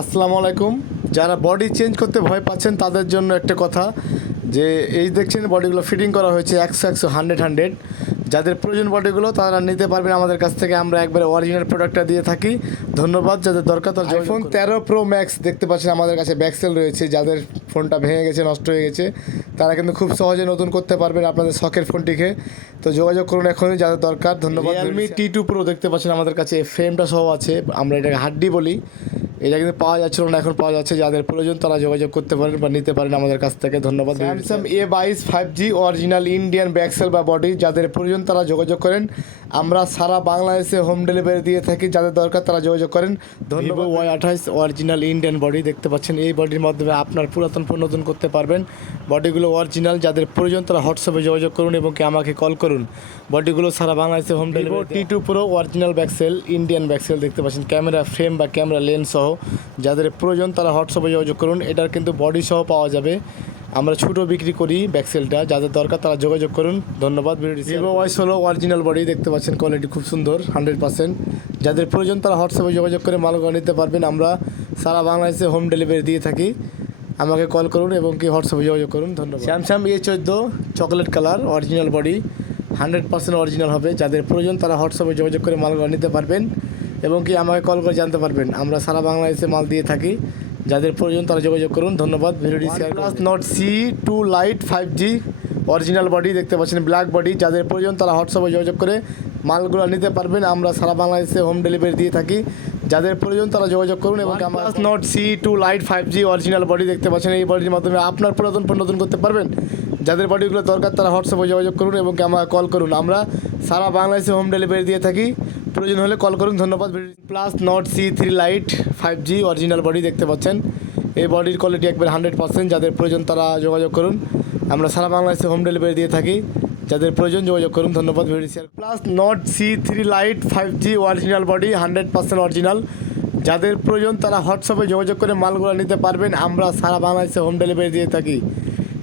আসসালামু আলাইকুম। যারা বডি চেঞ্জ করতে ভয় পাচ্ছেন তাদের জন্য একটা কথা যে এই দেখছেন বডিগুলো ফিটিং করা হয়েছে একশো একশো হান্ড্রেড হান্ড্রেড যাদের প্রয়োজন বডিগুলো তারা নিতে পারবেন আমাদের কাছ থেকে। আমরা একবারে অরিজিনাল প্রোডাক্টটা দিয়ে থাকি। ধন্যবাদ যাদের দরকার তার আইফোন তেরো প্রো ম্যাক্স দেখতে পাচ্ছেন আমাদের কাছে ব্যাকসেল রয়েছে। যাদের ফোনটা ভেঙে গেছে নষ্ট হয়ে গেছে তারা কিন্তু খুব সহজে নতুন করতে পারবেন আপনাদের শখের ফোনটিকে তো যোগাযোগ করুন এখনই যাদের দরকার ধন্যবাদ। রিয়েলমি টি টু প্রো দেখতে পাচ্ছেন আমাদের কাছে ফ্রেমটা সহ আছে। আমরা এটাকে হাড্ডি বলি। এটা কিন্তু পাওয়া যাচ্ছিল না এখন পাওয়া যাচ্ছে। যাদের প্রয়োজন তারা যোগাযোগ করতে পারেন বা নিতে পারেন আমাদের কাছ থেকে। ধন্যবাদ। স্যামসাং এ বাইশ five G original Indian back shell বা বডি যাদের প্রয়োজন তারা যোগাযোগ করেন। আমরা সারা বাংলাদেশে হোম ডেলিভারি দিয়ে থাকি যাদের দরকার তারা যোগাযোগ করেন। ধন্যবাদ। ওয়াই আঠাইশ অরিজিনাল ইন্ডিয়ান বডি দেখতে পাচ্ছেন। এই বডির মাধ্যমে আপনার পুরাতন ফোন নতুন করতে পারবেন। বডিগুলো অরিজিনাল যাদের প্রয়োজন তারা হোয়াটসঅ্যাপে যোগাযোগ করুন এবং কি আমাকে কল করুন। বডিগুলো সারা বাংলাদেশে home delivery T two pro original back shell Indian back shell দেখতে পাচ্ছেন। ক্যামেরা ফ্রেম বা ক্যামেরা লেন্স সহ। যাদের প্রয়োজন তারা হোয়াটসঅ্যাপে যোগাযোগ করুন। এটার কিন্তু বডি সহ পাওয়া যাবে। আমরা ছোটো বিক্রি করি ব্যাকসেলটা যাদের দরকার তারা যোগাযোগ করুন। ধন্যবাদ ভিভো ওয়াইস হলো অরিজিনাল বডি দেখতে পাচ্ছেন কোয়ালিটি খুব সুন্দর হান্ড্রেড পার্সেন্ট যাদের প্রয়োজন তারা হোয়াটসঅ্যাপে যোগাযোগ করে মালগুলো নিতে পারবেন। আমরা সারা বাংলাদেশে হোম ডেলিভারি দিয়ে থাকি। আমাকে কল করুন এবং কি হোয়াটসঅ্যাপে যোগাযোগ করুন। ধন্যবাদ। স্যামসাং এ চোদ্দ chocolate colour original body hundred percent original হবে। যাদের প্রয়োজন তারা হোয়াটসঅ্যাপে যোগাযোগ করে মালগুলো নিতে পারবেন। এবং কি আমাকে কল করে জানতে পারবেন। আমরা সারা বাংলাদেশে মাল দিয়ে থাকি। যাদের প্রয়োজন তারা যোগাযোগ করুন। ধন্যবাদ। ভিডিওটি share plus Nord C two Lite five G original body দেখতে পাচ্ছেন ব্ল্যাক বডি যাদের প্রয়োজন তারা হোয়াটসঅ্যাপে যোগাযোগ করে মালগুলো নিতে পারবেন। আমরা সারা বাংলাদেশে হোম ডেলিভারি দিয়ে থাকি। যাদের প্রয়োজন তারা যোগাযোগ করুন এবং আমার Nord C two Lite five G original body দেখতে পাচ্ছেন। এই বডির মাধ্যমে আপনার পুরাতন ফোন নতুন করতে পারবেন? যাদের বডিগুলো দরকার তারা হোয়াটসঅ্যাপে যোগাযোগ করুন এবং আমাকে কল করুন। আমরা সারা বাংলাদেশে হোম ডেলিভারি দিয়ে থাকি। প্রয়োজন হলে কল করুন। ধন্যবাদ। Plus Nord C three Lite five G original body দেখতে পাচ্ছেন। এই বডির কোয়ালিটি একবার হান্ড্রেড পার্সেন্ট যাদের প্রয়োজন তারা যোগাযোগ করুন। আমরা সারা বাংলাদেশে হোম ডেলিভারি দিয়ে থাকি। যাদের প্রয়োজন যোগাযোগ করুন ধন্যবাদ video share plus Nord C three Lite five G original body hundred percent original যাদের প্রয়োজন তারা হোয়াটসঅ্যাপে যোগাযোগ করে মালগুলো নিতে পারবেন। আমরা সারা বাংলাদেশে হোম ডেলিভারি দিয়ে থাকি।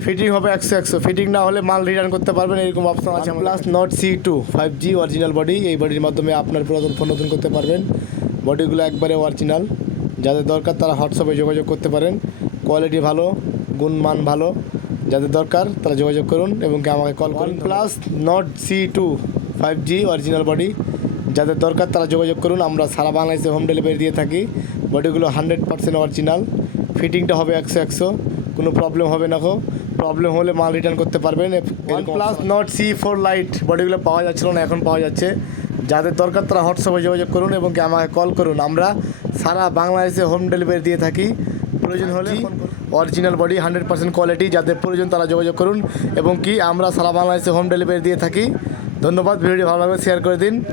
ফিটিং হবে একশো একশো। ফিটিং না হলে মাল রিটার্ন করতে পারবেন এরকম অপশন আছে plus Nord C two five G original body এই বডির মাধ্যমে আপনার পুরাতন ফোন নতুন করতে পারবেন। বডিগুলো একবারে অরিজিনাল যাদের দরকার তারা হোয়াটসঅ্যাপে যোগাযোগ করতে পারেন। কোয়ালিটি ভালো গুণমান ভালো। যাদের দরকার তারা যোগাযোগ করুন এবং কি আমাকে কল করুন। Plus Nord C two five G original body যাদের দরকার তারা যোগাযোগ করুন। আমরা সারা বাংলাদেশে হোম ডেলিভারি দিয়ে থাকি। বডিগুলো হান্ড্রেড পার্সেন্ট অরিজিনাল ফিটিংটা হবে একশো একশো। কোনো প্রবলেম হবে না কো প্রবলেম হলে মাল রিটার্ন করতে পারবেন। Plus Nord C four Lite বডিগুলো পাওয়া যাচ্ছিল না এখন পাওয়া যাচ্ছে। যাদের দরকার তারা হোয়াটসঅ্যাপে যোগাযোগ করুন এবং কি আমাকে কল করুন। আমরা সারা বাংলাদেশে হোম ডেলিভারি দিয়ে থাকি। প্রয়োজন হলে original body, hundred percent quality. যাদের প্রয়োজন তারা যোগাযোগ করুন। এবং কি, আমরা সারা বাংলাদেশে হোম ডেলিভারি দিয়ে থাকি। ধন্যবাদ, ভিডিওটি ভালোভাবে শেয়ার করে দিন।